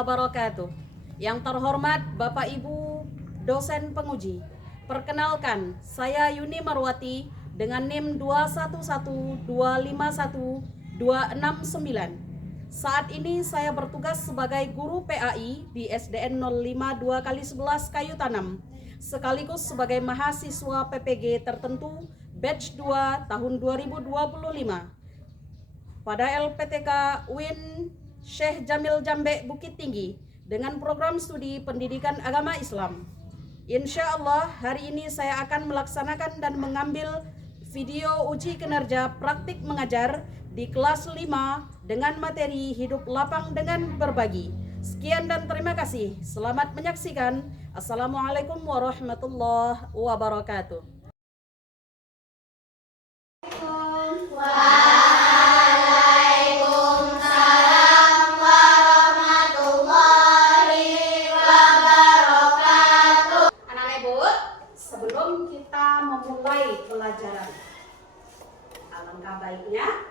wabarakatuh. Yang terhormat Bapak Ibu dosen penguji, perkenalkan saya Yuni Marwati dengan NIM 211251-269. Saat ini saya bertugas sebagai guru PAI di SDN 052/11 Kayu Tanam, sekaligus sebagai mahasiswa PPG tertentu batch 2 tahun 2025 pada LPTK UIN Syekh Jamil Jambe Bukit Tinggi dengan program studi pendidikan agama Islam. Insya Allah hari ini saya akan melaksanakan dan mengambil video uji kinerja praktik mengajar di kelas 5 dengan materi hidup lapang dengan berbagi. Sekian dan terima kasih. Selamat menyaksikan. Assalamualaikum warahmatullahi wabarakatuh. Waalaikumsalam warahmatullahi wabarakatuh. Anak-anak Ibu, sebelum kita memulai pelajaran, alangkah baiknya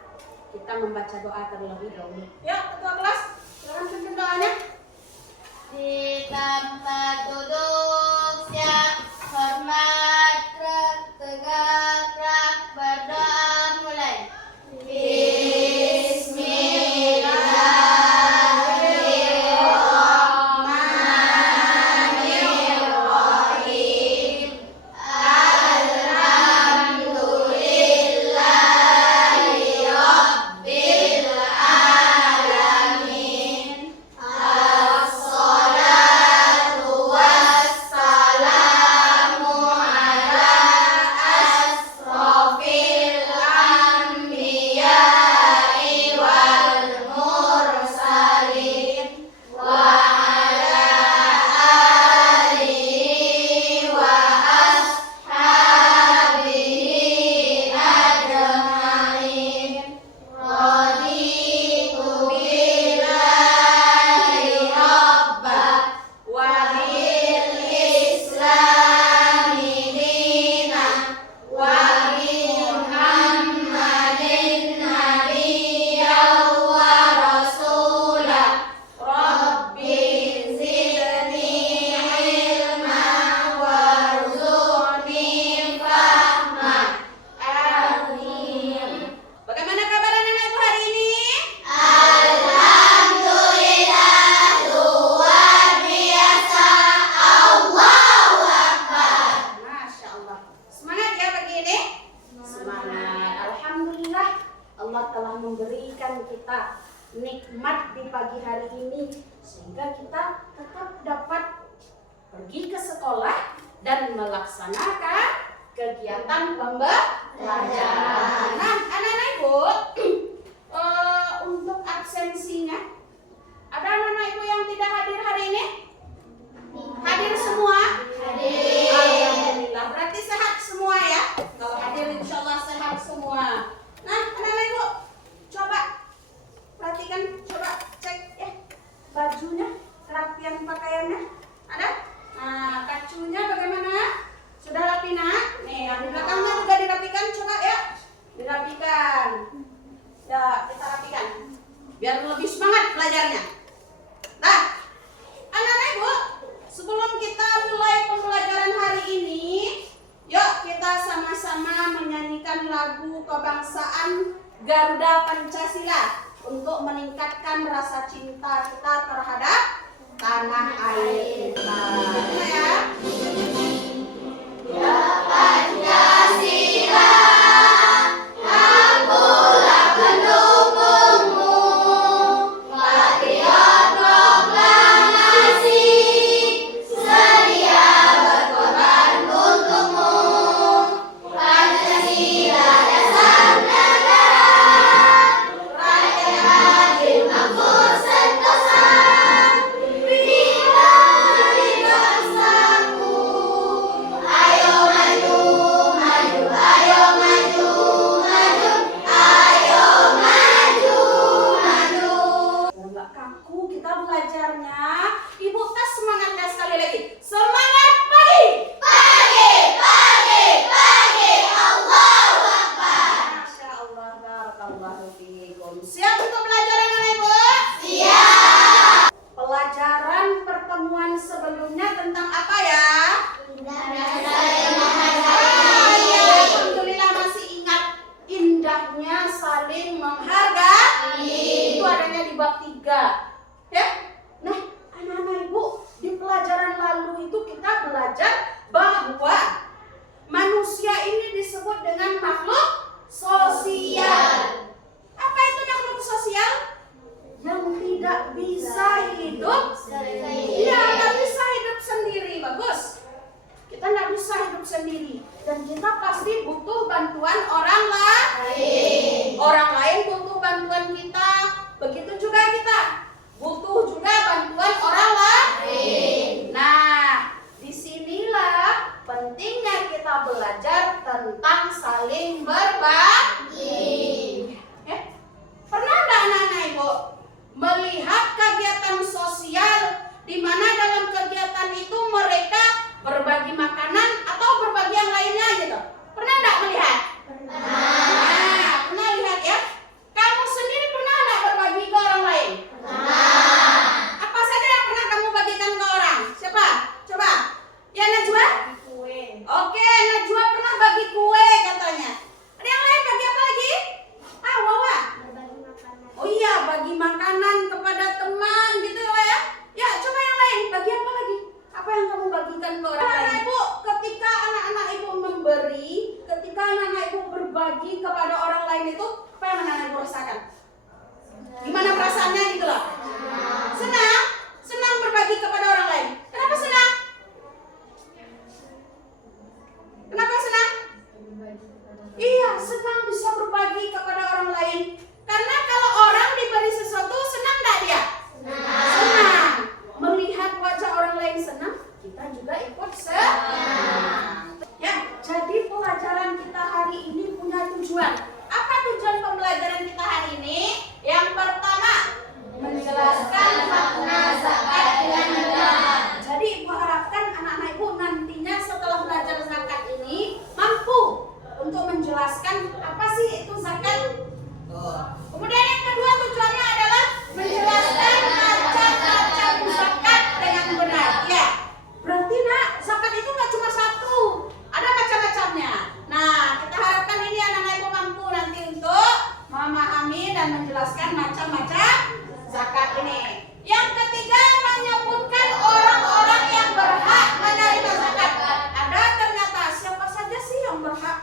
kita membaca doa terlebih dahulu. Ya, ketua kelas, silakan pimpin doanya. Di tempat duduk siap, hormat, tegak, berdoa mulai. Bismillahirrahmanirrahim. Alhamdulillahi rabbil alamin. Assalatu wassalamu ala asrofil anbiya'i wal mursalin wa ala alihi wa ashabihi ajma'in. Raditu billahi rabba wa bil islami dina wa bi Muhammadin nabiyyan wa rasula. Rabbi zidni ilma warzuqni fahma. Amin. Bagaimana kabar anak-anak Ibu hari ini? Alhamdulillah, luar biasa. Allahu Akbar. Masya Allah. Semangat ya pagi ini? Semangat. Alhamdulillah Allah telah memberikan kita nikmat di pagi hari ini sehingga kita tetap dapat pergi ke sekolah dan melaksanakan kegiatan pembelajaran. Nah, anak-anak Ibu, untuk absensinya ada anak-anak Ibu yang tidak hadir hari ini? Hadir semua? Hadir. Alhamdulillah, berarti sehat semua ya. Kalau hadir insya Allah sehat semua. Nah, anak-anak Ibu, coba perhatikan, coba cek ya bajunya, kerapian pakaiannya. Ada? Nah, kacunya bagaimana? Sudah rapi nak? Nih, yang di belakangnya juga dirapikan, coba ya. Dirapikan. Ya, kita rapikan. Biar lebih semangat belajarnya. Nah, anak-anak Ibu, sebelum kita mulai pembelajaran hari ini, yuk kita sama-sama menyanyikan lagu kebangsaan Garuda Pancasila untuk meningkatkan rasa cinta kita terhadap tanah air kita. Ya. Pancasila, akulah pendukungmu, patriot proklamasi, sedia berkorban untukmu. Pancasila dasar negara, rakyat adil makmur sentosa, beriman sendiri. Dan kita pasti butuh bantuan orang lain. Orang lain butuh bantuan kita. Begitu juga kita butuh juga bantuan orang lain. Nah, disinilah pentingnya kita belajar tentang saling berbagi. Pernah enggak anak-anak Ibu melihat kegiatan sosial di mana dalam kegiatan itu mereka berbagi makanan atau berbagi yang lainnya gitu? Pernah enggak melihat? Nah, pernah lihat ya? Kamu sendiri pernah enggak berbagi ke orang lain? Apa saja yang pernah kamu bagikan ke orang? Siapa? Coba. Ya Najwa? Kue. Oke, Najwa pernah bagi kue katanya. Ada yang lain bagi apa lagi? Wawa. Berbagi makanan. Oh iya, bagi makanan kepada teman gitu ya. Ya, coba yang lain. Bagi apa lagi? Apa yang kamu bagikan ke orang lain? Ibu, ketika anak-anak Ibu memberi, ketika anak-anak Ibu berbagi kepada orang lain itu, apa yang anak-anak Ibu rasakan? Gimana perasaannya gitu loh? Senang? Senang berbagi kepada orang lain. Kenapa senang? Kenapa senang? Iya, senang bisa berbagi kepada orang lain. Karena kalau orang diberi sesuatu, senang enggak dia? Senang. Melihat wajah orang lain senang, kita juga ikut senang. Ya, jadi pelajaran kita hari ini punya tujuan. Apa tujuan pembelajaran kita hari ini? Yang pertama, menjelaskan makna zakat dengan benar. Jadi Ibu harapkan anak-anak Ibu nantinya setelah belajar zakat ini mampu untuk menjelaskan apa sih itu zakat. Kemudian yang kedua tujuannya adalah menjelaskan macam-macam zakat dengan benar. Ya, berarti nak zakat itu nggak cuma satu, ada macam-macamnya. Nah, kita harapkan ini anak-anak Ibu mampu nanti untuk memahami dan menjelaskan macam-macam zakat ini. Yang ketiga, menyebutkan orang-orang yang berhak menerima zakat. Ada ternyata siapa saja sih yang berhak?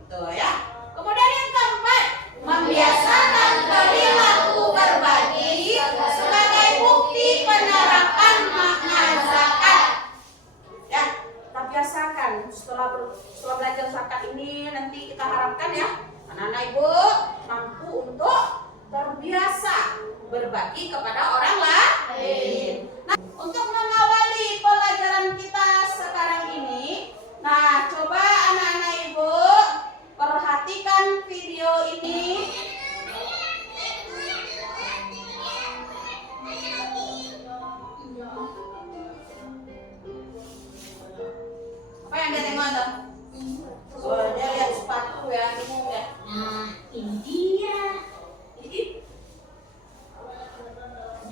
Gitu ya. Kemudian yang keempat, membiasakan perilaku berbagi sebagai bukti penerapan makna zakat. Ya, kita biasakan setelah belajar zakat ini nanti kita harapkan ya anak-anak Ibu mampu untuk terbiasa berbagi kepada orang lain. Nah, untuk mengawali pelajaran kita sekarang ini, nah coba anak-anak Ibu perhatikan video ini. Apa yang dia tengok tuh? Oh, dia lihat sepatu ya, bingung ya. Nah, ini dia.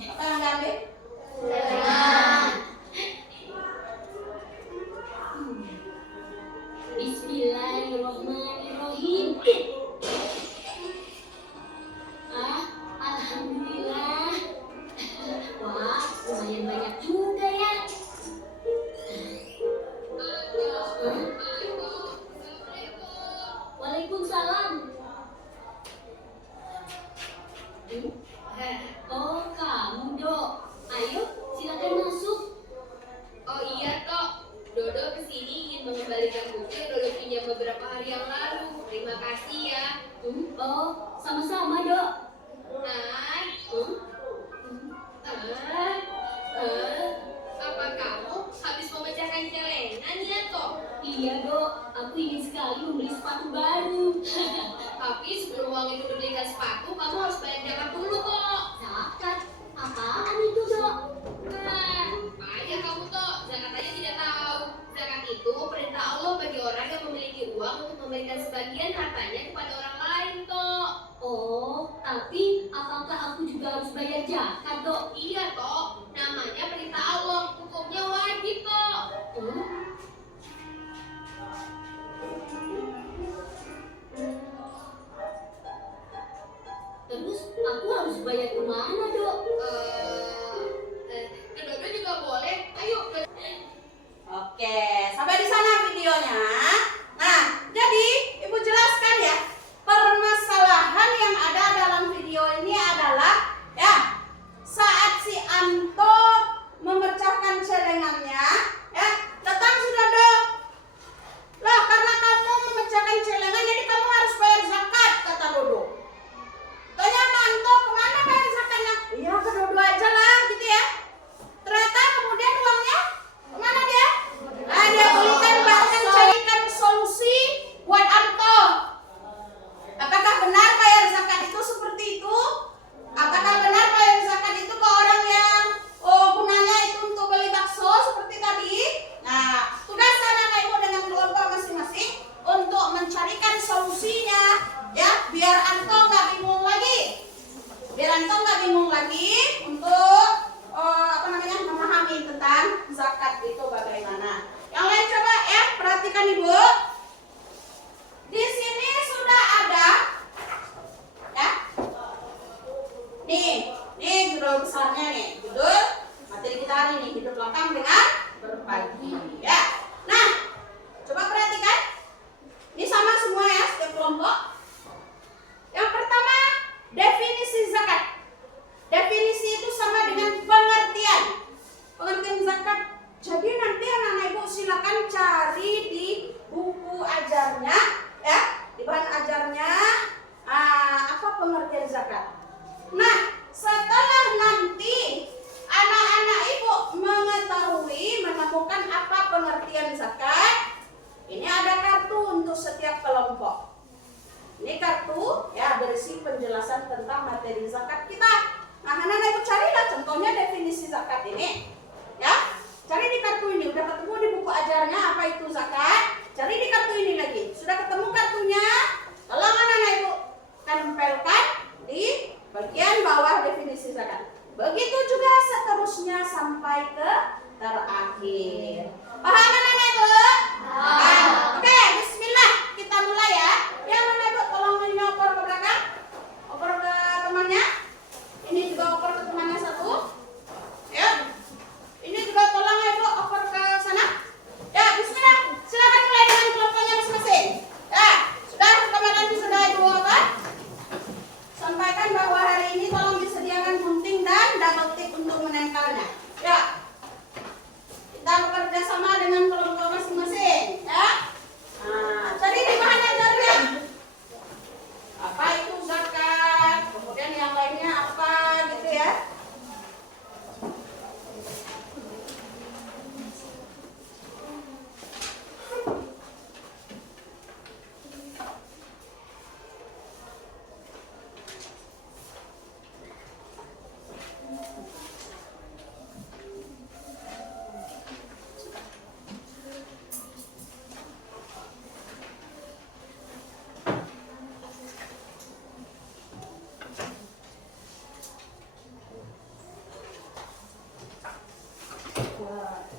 Apa yang dia ambil? Bismillahirrahmanirrahim. Alhamdulillah. Wah, lumayan banyak juga ya. Waalaikumsalam. Oh, kamu, Dok. Ayo, silakan masuk. Oh iya Tok, Dodo kesini ingin mengembalikan buku yang Dodo pinjam beberapa hari yang lalu. Terima kasih ya. Oh, sama-sama, Dok. Nay, apa kamu habis memecahkan celengan ya Tok? Iya, Dok. Aku ingin sekali membeli sepatu baru. Tapi sebelum uang itu dibelikan sepatu, kamu harus bayar zakat dulu kok. Zakat? Apaan itu, Dok? Nah, aja kamu Tok, zakat aja tidak tahu. Zakat itu perintah Allah bagi orang yang memiliki uang untuk memberikan sebagian hartanya kepada orang lain Tok. Oh, tapi apakah aku juga harus bayar zakat, Dok? Iya Tok, namanya perintah Allah, hukumnya wajib Tok. Terus aku harus bayar kemana, Dok? Ke bagaimana. Yang lain coba ya, perhatikan Ibu. Di sini sudah ada ya. Nih judul besarnya nih. Judul materi kita hari ini, hidup lapang dengan berbagi ya. Nah, coba perhatikan. Ini sama semua ya, setiap kelompok. Yang pertama, definisi zakat. Definisi itu sama dengan pengertian. Pengertian zakat. Jadi nanti anak-anak Ibu silakan cari di buku ajarnya ya, di bahan ajarnya apa pengertian zakat. Nah, setelah nanti anak-anak Ibu mengetahui, menemukan apa pengertian zakat, ini ada kartu untuk setiap kelompok. Ini kartu ya, berisi penjelasan tentang materi zakat kita. Nah, anak-anak Ibu carilah contohnya definisi zakat ini. Ya, cari di kartu ini. Udah ketemu di buku ajarnya apa itu zakat? Cari di kartu ini lagi. Sudah ketemu kartunya? Tolong anak-anak Ibu tempelkan di bagian bawah definisi zakat. Begitu juga seterusnya sampai ke terakhir. Paham anak-anak Ibu? Paham. Oke, bismillah. Kita mulai ya. Yang anak Ibu tolong menyoper ke belakang. Oper ke temannya. Ini juga oper ke temannya satu. Ya. Ini juga tolong Ibu oper ke sana. Ya, bismillah. Silakan mulai dengan kelompoknya masing-masing. Ya, sudah rekaman sudah Ibu apa? Sampaikan bahwa hari ini tolong disediakan gunting dan double tip untuk menempelnya. Ya. Kita bekerja sama dengan kelompok masing-masing, ya. Nah, tadi di mana ajarnya? Apa itu zakat? Kemudian yang lainnya apa gitu ya?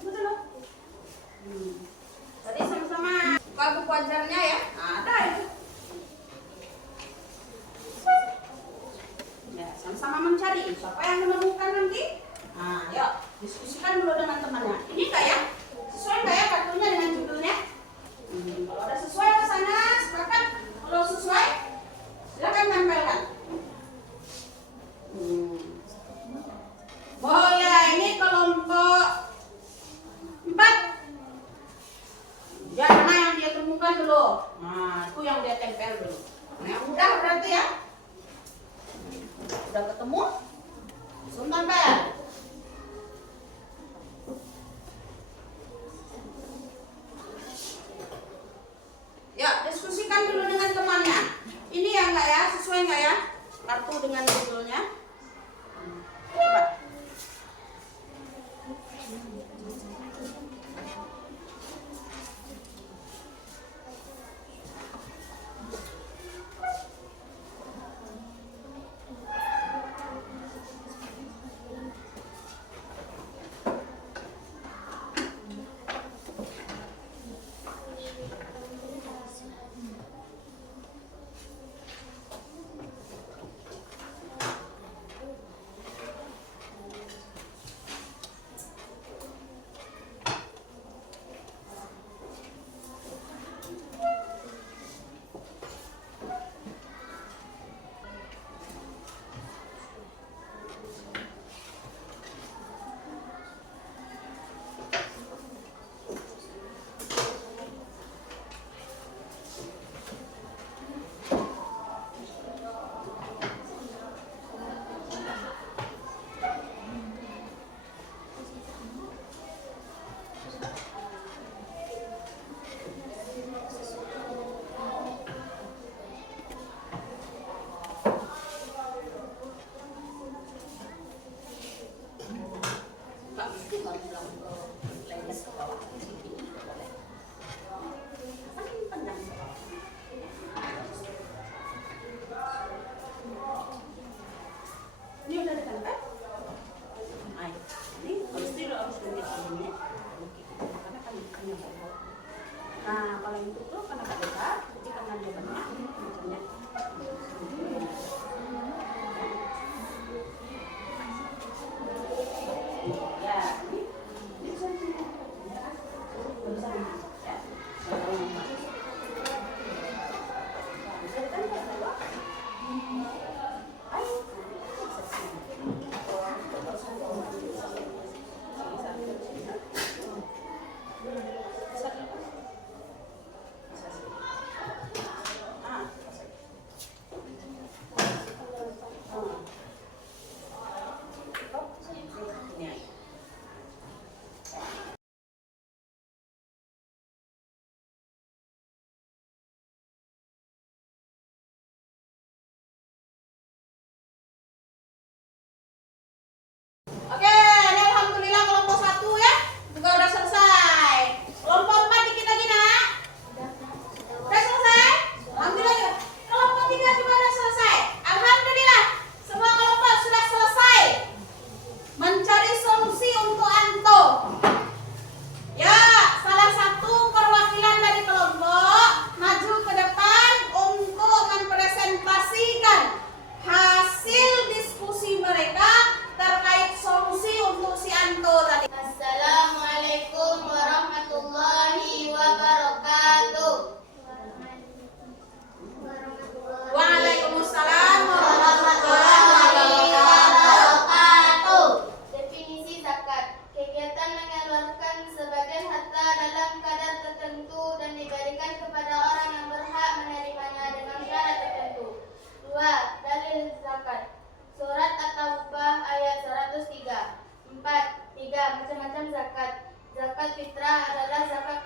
Betul loh. Tadi sama-sama buka buku ajarnya ya. Nah, ada itu. Ya, sama-sama mencari. Siapa yang menemukan nanti? Nah, yuk diskusikan dulu dengan temannya. Ini enggak ya? Sesuai enggak ya kartunya dengan judulnya? Kalau ada sesuai ke sana, sepakat. Kalau sesuai, silakan tempelkan. Oh ya, ini kelompok 4. Ya, mana yang dia temukan dulu? Nah, itu yang dia tempel dulu. Nah, yang mudah berarti ya. Udah ketemu? Langsung tempel. Ya, diskusikan dulu dengan temannya. Ini ya enggak ya? Sesuai enggak ya? Kartu dengan judulnya. Coba. untuk tuh karena besar, jadi karena dia banyak macamnya. Ya, ini bisa Oke, ini alhamdulillah kelompok 1 ya, juga udah selesai. Kelompok 4 dikit lagi nak. Udah selesai? Alhamdulillah juga. Kelompok 3 juga udah selesai. Alhamdulillah, semua kelompok sudah selesai mencari solusi untuk Anto. Ya, salah satu perwakilan dari kelompok maju ke depan untuk mempresentasikan hasil diskusi mereka terkait solusi untuk si Anto tadi. Assalamualaikum warahmatullahi wabarakatuh. Waalaikumsalam warahmatullahi wabarakatuh. Definisi zakat: kegiatan mengeluarkan sebagian harta dalam kadar tertentu dan diberikan kepada orang yang berhak menerimanya dengan syarat tertentu. 2. Dalil zakat: Surat At-Taubah ayat 103. 3. Macam-macam zakat. Zakat fitrah adalah zakat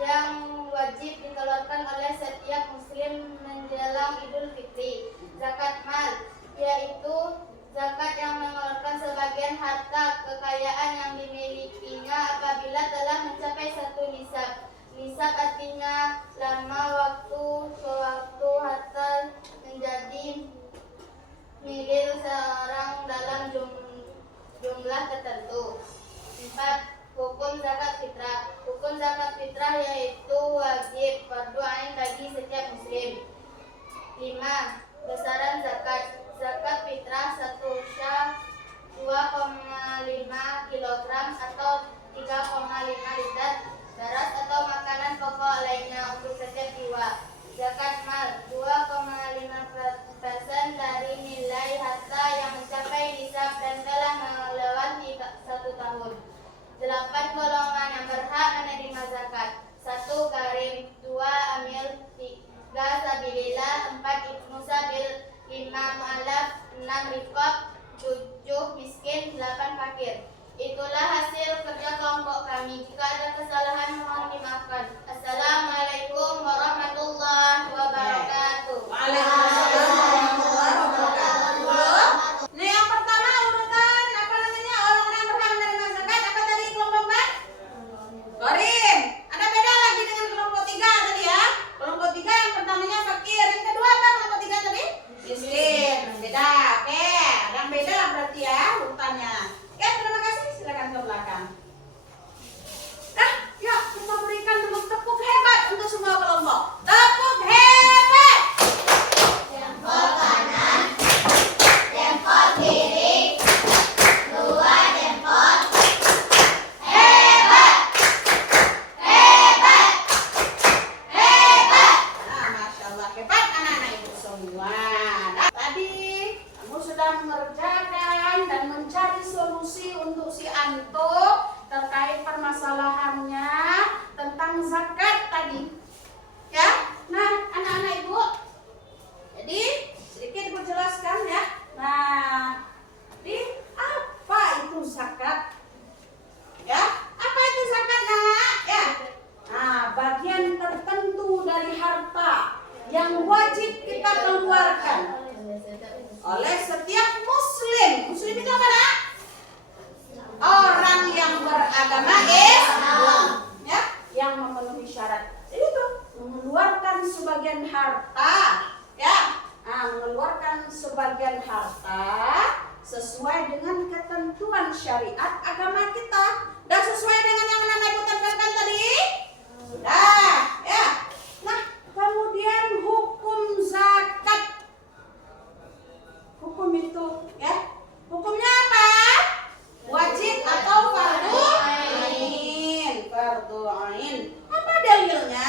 yang wajib dikeluarkan oleh setiap muslim menjelang Idul Fitri. Zakat mal, yaitu zakat yang mengeluarkan sebagian harta kekayaan yang dimilikinya apabila telah mencapai satu nisab. Nisab artinya lama waktu sewaktu harta menjadi milik seorang dalam jumlah tertentu. 4. Hukum zakat fitrah. Hukum zakat fitrah yaitu wajib fardu ain bagi setiap muslim. 5. Besaran zakat. Zakat fitrah 1 syah 2,5 kg atau 3,5 liter beras atau makanan pokok lainnya untuk setiap jiwa. Zakat mal 2,5% dari nilai harta yang mencapai nisab dan telah melewati 1 tahun. 8 golongan yang berhak menerima zakat. 1 garim, 2 amil, 3 sabilillah, 4 ibnu sabil, 5 mu'alaf, 6 riqab, 7 miskin, 8 fakir. Itulah hasil kerja kelompok kami. Jika ada kesalahan mohon dimaafkan. Assalamualaikum warahmatullahi wabarakatuh. Waalaikumsalam warahmatullahi wabarakatuh. Nah, yang pertama urutan apa namanya orang yang berhak menerima zakat apa tadi kelompok 4? Gorim. Ada beda lagi dengan kelompok 3 tadi ya. Kelompok 3 yang pertamanya fakir, yang kedua apa kelompok 3 tadi? Miskin. Beda. Oke, ada yang beda berarti ya urutannya. Oke, terima kasih. Silakan ke belakang. Nah, yuk kita berikan dulu tepuk hebat untuk semua kelompok. Tepuk hebat. Jempol kanan, jempol kiri, 2 jempol. Hebat. Hebat. Hebat. Nah, Masya Allah hebat anak-anak ibu semua. Nah, tadi kamu sudah mengerjakan dan mencari solusi untuk si Anto terkait permasalahannya tentang zakat tadi. Ya, nah anak-anak ibu, jadi sedikit ibu jelaskan ya. Nah, jadi apa itu zakat? Ya, apa itu zakat nak? Ya, nah bagian tertentu dari harta yang wajib kita keluarkan oleh setiap muslim. Muslim itu apa nak? Orang yang beragama Islam, ya, yang memenuhi syarat. Jadi itu mengeluarkan sebagian harta, ya, mengeluarkan sebagian harta sesuai dengan ketentuan syariat agama kita. Dan sesuai dengan yang anak ibu tempelkan tadi? Sudah, ya. doain. Apa dalilnya?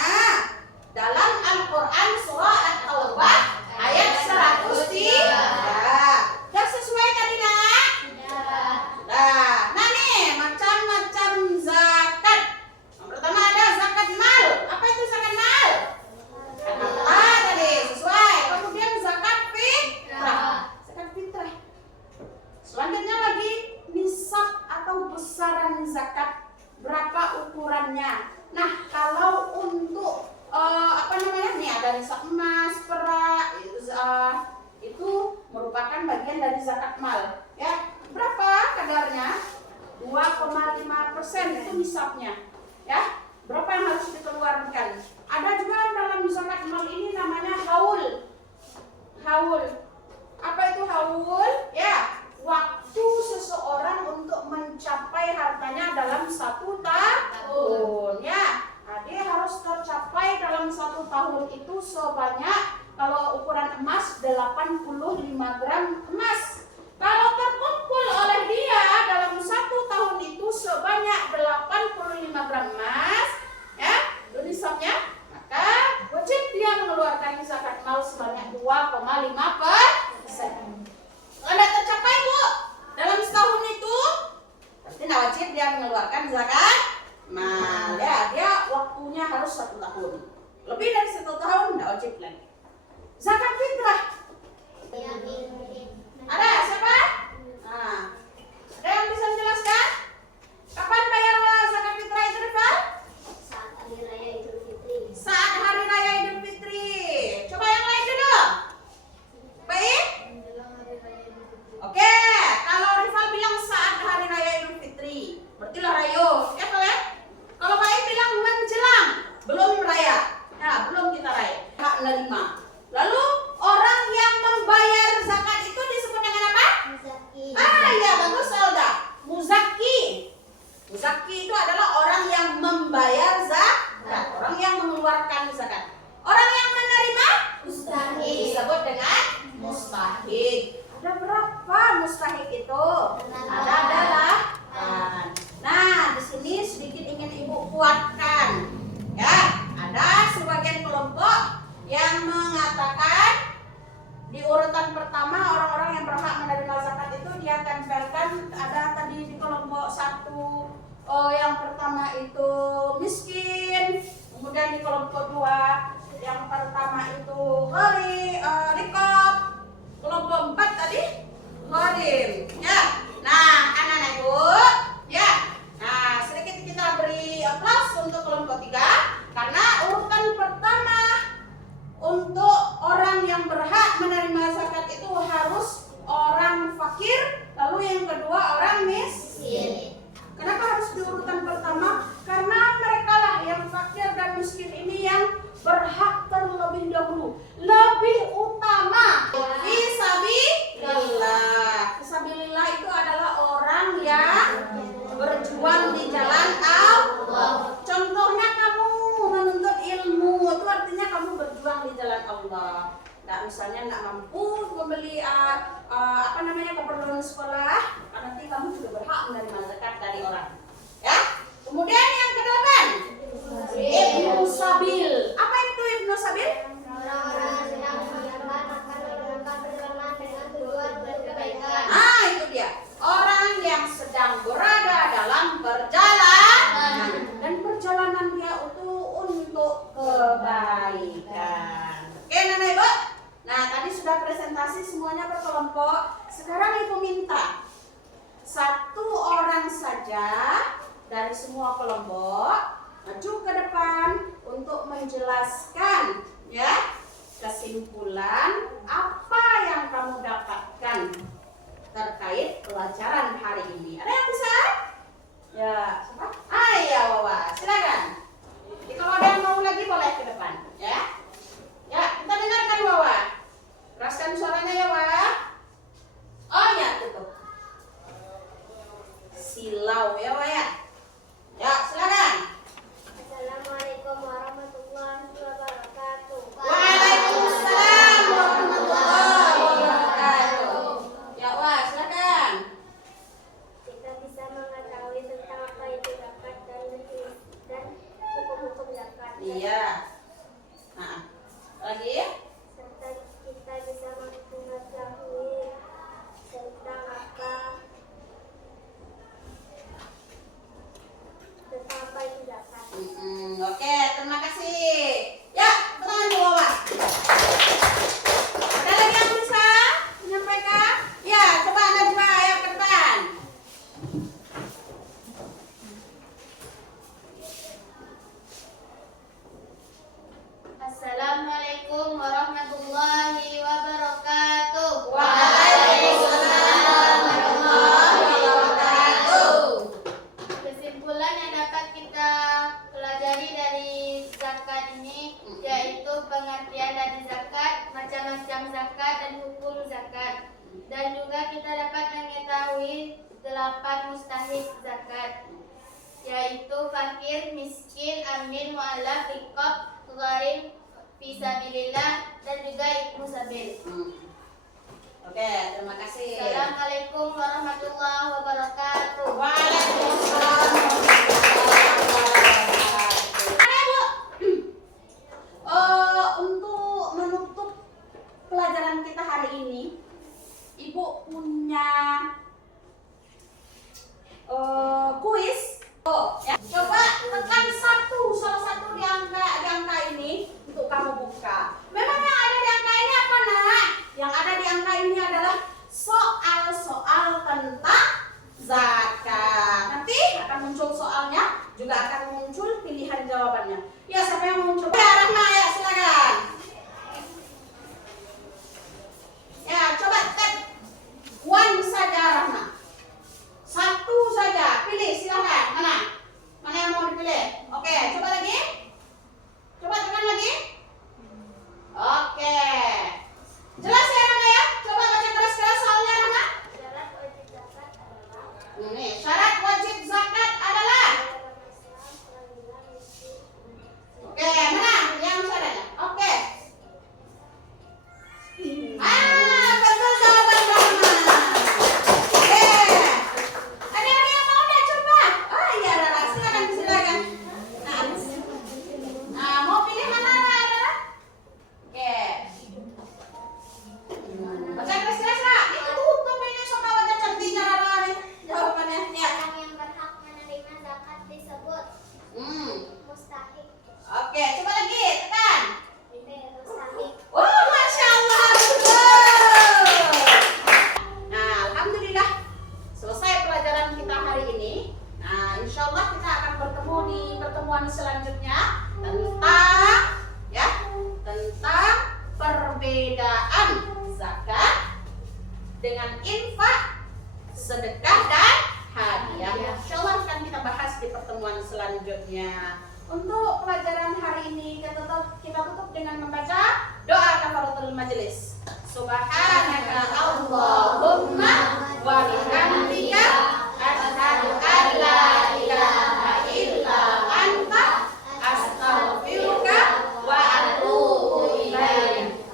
Dalam Al-Quran surah At-Taubah ayat 103. Sudah sesuai tadi nak? Nah nih macam-macam zakat. Yang pertama ada zakat mal. Apa itu zakat mal? Harta tadi sesuai. Kemudian zakat fitrah. Zakat fitrah. Selanjutnya lagi nisab atau besaran zakat. Berapa ukurannya? Nah kalau untuk nih ada nisab emas, perak, itu merupakan bagian dari zakat mal. Ya, berapa kadarnya? 2,5% itu nisabnya. Ya, berapa yang harus dikeluarkan? Ada juga dalam zakat mal ini namanya haul. Haul. Apa itu haul? Ya, waktu seseorang untuk mencapai hartanya dalam 1 tahun. Ya. Nah, dia harus tercapai dalam 1 tahun itu sebanyak, kalau ukuran emas 85 gram emas. Kalau terkumpul oleh dia dalam 1 tahun itu sebanyak 85 gram emas, ya, itu nisabnya, maka wajib dia mengeluarkan zakat mal sebanyak 2,5%. Kalau tercapai Bu dalam setahun itu, berarti tidak wajib dia mengeluarkan zakat mal. Ya, dia waktunya harus 1 tahun. Lebih dari 1 tahun tidak wajib lagi. Zakat fitrah. Ada siapa? Nah, ada yang bisa menjelaskan? Kapan bayar zakat fitrah itu, Rival? Saat hari raya Idul Fitri. Saat hari raya Idul Fitri. Coba yang lain dulu. Baik? Menjelang hari raya Idul Fitri. Oke, kalau Rival bilang saat hari raya Idul Fitri, berarti lah rayo. Ya, ya? Kalau Baik bilang menjelang, belum raya. Nah, belum kita raya. Hak menerima. Lalu orang yang membayar zakat itu disebut dengan apa? Muzaki. Ya, bagus Alda. Muzaki. Muzaki itu adalah orang yang membayar zakat, orang yang mengeluarkan zakat. Orang yang menerima Mustahik. disebut dengan mustahik. Ada berapa mustahik itu? Ada 8. Nah, di sini sedikit ingin Ibu kuatkan. Ya, ada sebagian kelompok yang mengatakan di urutan pertama orang-orang yang berhak menerima zakat itu dia tempelkan, ada tadi di kelompok 1 yang pertama itu miskin, kemudian di kelompok 2 yang pertama itu rikob, kelompok 4 tadi gharim. Ya, nah anak-anak Ibu, ya, nah sedikit kita beri aplaus untuk kelompok 3 karena urutan pertama untuk orang yang berhak menerima zakat itu harus orang fakir, lalu yang kedua orang miskin. Kenapa harus di urutan pertama? Karena mereka lah yang fakir dan miskin ini yang berhak terlebih dahulu, lebih utama. Fisabilillah. Fisabilillah itu adalah orang yang berjuang di jalan Allah. Contohnya kamu menuntut ilmu, itu artinya kamu berjuang di jalan Allah. Nah, misalnya nggak mampu membeli keperluan sekolah, nanti kamu juga berhak menerima zakat dari orang. Ya. Kemudian yang ke-8, Ibnu Sabil. Apa itu Ibnu Sabil? Orang-orang yang sedang akan melakukan perjalanan dengan tujuan berkebaikan. Nah, itu dia. Orang yang sedang berada dalam perjalanan dan perjalanan dia itu untuk kebaikan. Oke, Nana Ibu? Nah, tadi sudah presentasi semuanya berkelompok. Sekarang Ibu minta 1 orang saja dari semua kelompok maju ke depan untuk menjelaskan ya kesimpulan apa yang kamu dapatkan terkait pelajaran hari ini. Ada yang bisa? Ya, siapa? Ya, Wawa, silakan. Jadi kalau ada yang mau lagi boleh ke depan, ya. Ya, kita dengarkan Wawa. Keraskan suaranya ya, Wawa. Oh ya, tutup. Silau ya, Wawa ya. Ya, silakan. Assalamualaikum warahmatullahi wabarakatuh. Waalaikumsalam warahmatullahi wabarakatuh. Ya, Wawa, silakan. Kita bisa mengetahui tentang apa itu Iya. Nah, lagi. serta kita bisa mengetahui tentang apa itu zakat. Oke, terima kasih. Ya, tangan di bawah. Ada lagi yang bisa menyampaikan? Ya, coba Anda juga ya ke depan. Assalamualaikum warahmatullahi wabarakatuh. Waalaikumsalam warahmatullahi wabarakatuh. Kesimpulan yang dapat kita pelajari dari zakat ini yaitu pengertian dari zakat, macam-macam zakat dan hukum zakat. Dan juga kita dapat mengetahui 8 mustahik zakat, yaitu fakir, miskin, amin, mu'alaf, riqab, gharim, fisabilillah, dan juga ibnu sabil. Oke, terima kasih. Assalamualaikum warahmatullahi wabarakatuh. Waalaikumsalam warahmatullahi wabarakatuh. Ayo, Bu. Untuk menutup pelajaran kita hari ini, Ibu punya kuis. Ya. Coba tekan salah satu di angka ini untuk kamu buka. Memang yang ada di angka ini apa, Nak? Yang ada di angka ini adalah soal-soal tentang zakat. Nanti akan muncul soalnya, juga akan muncul pilihan jawabannya. Ya, siapa yang mau coba? Ya, Rahma, ya silakan. Ya, coba tekan one saja, Rahma. Satu saja, pilih silakan. Mana yang mau dipilih? Oke, coba lagi. Coba tekan lagi. Oke. Jelas ya, Rahma ya? Coba baca keras-keras soalnya, Rahma. Syarat wajib zakat adalah Ini syarat wajib zakat adalah. Oke, mana yang syaratnya? Oke. Betul jawaban Rahma. Oke. Ada yang mau enggak coba? Oh iya, Rara, silakan. Nah, mau pilih mana, Rara? Oke. Baca keras-keras, Rara. Ini tutup ini sama wajah cantiknya Rara nih. Jawabannya. Ya. orang yang berhak menerima zakat disebut mustahik. Oke, coba lagi, tekan. Mustahik. Oh, Masya Allah, betul. Nah, Alhamdulillah selesai pelajaran kita hari ini. Nah, insya Allah kita akan bertemu di pertemuan selanjutnya tentang perbedaan zakat dengan infak, sedekah dan hadiah. Insya Allah akan kita bahas di pertemuan selanjutnya. Untuk pelajaran hari ini kita tutup dengan membaca doa kafaratul majelis. Subhanaka Allahumma wa bihamdika asyhadu an la ilaha illa anta astaghfiruka wa atubu ilaik.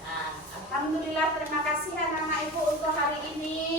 Nah, alhamdulillah, terima kasih anak-anak Ibu untuk hari ini.